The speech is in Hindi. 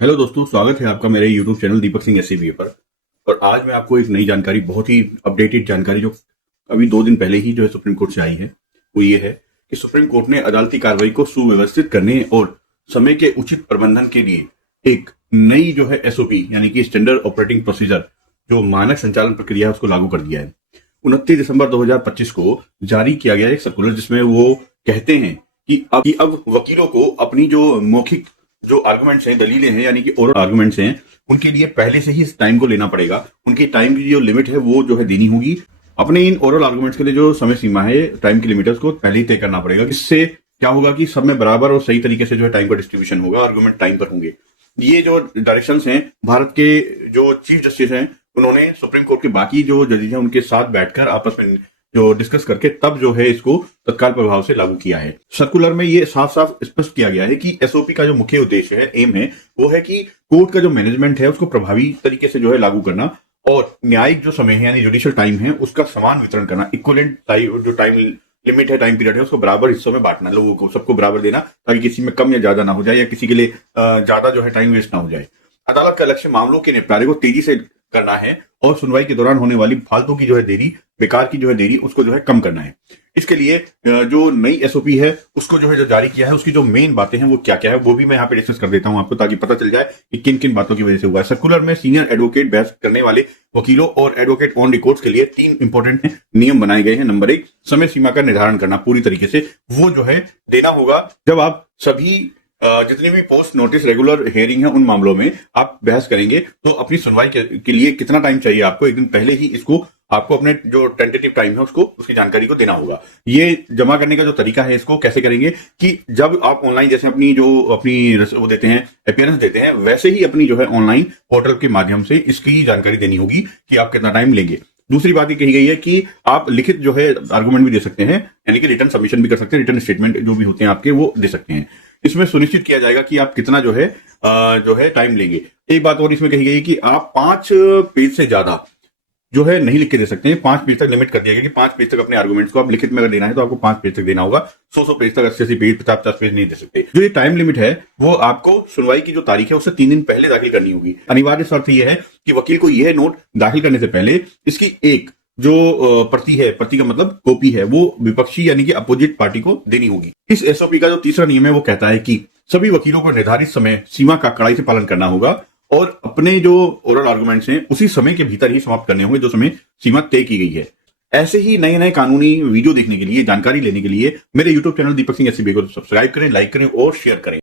हेलो दोस्तों, स्वागत है आपका मेरे YouTube channel Deepak Singh SCBA पर। और आज मैं आपको एक नई जानकारी, बहुत ही अपडेटेड जानकारी जो अभी 2 दिन पहले ही जो है सुप्रीम कोर्ट से आई है, वो ये है कि सुप्रीम कोर्ट ने अदालती कार्रवाई को सुव्यवस्थित करने और समय के उचित प्रबंधन के लिए एक नई जो है एसओपी यानी कि स्टैंडर्ड ऑपरेटिंग प्रोसीजर, जो मानक संचालन प्रक्रिया है, उसको लागू कर दिया है। 29 दिसंबर 2025 को जारी किया गया एक सर्कुलर, जिसमें वो कहते हैं कि अब वकीलों को अपनी जो मौखिक जो आर्गुमेंट्स हैं, दलीलें हैं, यानी कि ओरल आर्गुमेंट्स हैं, उनके लिए पहले से ही इस टाइम को लेना पड़ेगा। उनकी टाइम की जो लिमिट है वो जो है देनी होगी। अपने इन ओरल आर्गुमेंट्स के लिए जो समय सीमा है, टाइम की लिमिट है, उसको पहले ही तय करना पड़ेगा। इससे क्या होगा कि सब में बराबर और सही तरीके से जो है टाइम का डिस्ट्रीब्यूशन होगा, आर्गुमेंट टाइम पर होंगे। ये जो डायरेक्शंस हैं, भारत के जो चीफ जस्टिस हैं, उन्होंने सुप्रीम कोर्ट के बाकी जो जजेस हैं उनके साथ बैठकर आपस में जो डिस्कस करके तब जो है इसको तत्काल प्रभाव से लागू किया है। सर्कुलर में ये साफ साफ स्पष्ट किया गया है कि एसओपी का जो मुख्य उद्देश्य है, एम है, वो है कि कोर्ट का जो मैनेजमेंट है उसको प्रभावी तरीके से जो है लागू करना, और न्यायिक जो समय है यानी जुडिशियल टाइम है उसका समान वितरण करना। इक्वलेंट जो टाइम लिमिट है, टाइम पीरियड है, उसको बराबर हिस्सों में बांटना, लोगों को सबको बराबर देना, ताकि किसी में कम या ज्यादा ना हो जाए या किसी के लिए ज्यादा जो है टाइम वेस्ट ना हो जाए। अदालत का लक्ष्य मामलों के निपटारे को तेजी से करना है और सुनवाई के दौरान होने वाली फालतू की जो है देरी, बेकार की जो है देरी, उसको जो है कम करना है। इसके लिए जो नई एसओपी है उसको जो है जो जारी किया है, उसकी जो मेन बातें हैं वो क्या क्या है, वो भी मैं यहाँ पे डिस्कस कर देता हूँ आपको, ताकि पता चल जाए कि किन किन बातों की वजह से हुआ है। सर्कुलर में सीनियर एडवोकेट, बहस करने वाले वकीलों और एडवोकेट ऑन रिकॉर्ड्स के लिए 3 इंपॉर्टेंट नियम बनाए गए हैं। नंबर 1, समय सीमा का निर्धारण करना पूरी तरीके से, वो जो है देना होगा। जब आप सभी जितनी भी पोस्ट नोटिस रेगुलर हियरिंग है उन मामलों में आप बहस करेंगे, तो अपनी सुनवाई के लिए कितना टाइम चाहिए आपको, एक दिन पहले ही इसको आपको अपने जो टेंटेटिव टाइम है उसको, उसकी जानकारी को देना होगा। ये जमा करने का जो तरीका है, इसको कैसे करेंगे कि जब आप ऑनलाइन जैसे अपनी वो देते हैं, अपीयरेंस देते हैं, वैसे ही अपनी जो है ऑनलाइन पोर्टल के माध्यम से इसकी जानकारी देनी होगी कि आप कितना टाइम लेंगे। दूसरी बात ये कही गई है कि आप लिखित जो है आर्गुमेंट भी दे सकते हैं, यानी कि रिटर्न सबमिशन भी कर सकते हैं, रिटर्न स्टेटमेंट जो भी होते हैं आपके वो दे सकते हैं। इसमें सुनिश्चित किया जाएगा कि आप कितना जो है टाइम लेंगे। एक बात और इसमें कही गई है कि आप 5 पेज से ज्यादा जो है नहीं लिख के दे सकते हैं। 5 पेज तक लिमिट कर दिया गया कि 5 पेज तक अपने आर्गुमेंट्स को आप लिखित में अगर देना है तो आपको 5 पेज तक देना होगा। 100 पेज तक, 80 पेज, 50 पेज नहीं दे सकते। जो ये टाइम लिमिट है वो आपको सुनवाई की जो तारीख है उससे 3 दिन पहले दाखिल करनी होगी। अनिवार्य शर्त यह है कि वकील को यह नोट दाखिल करने से पहले इसकी एक जो प्रति है, प्रति का मतलब कॉपी है, वो विपक्षी यानी कि अपोजिट पार्टी को देनी होगी। इस एसओपी का जो तीसरा नियम है वो कहता है कि सभी वकीलों को निर्धारित समय सीमा का कड़ाई से पालन करना होगा और अपने जो ओरल आर्गुमेंट्स हैं उसी समय के भीतर ही समाप्त करने होंगे जो समय सीमा तय की गई है। ऐसे ही नए नए कानूनी वीडियो देखने के लिए, जानकारी लेने के लिए मेरे YouTube channel Deepak Singh SCBA को सब्सक्राइब करें, लाइक करें और शेयर करें।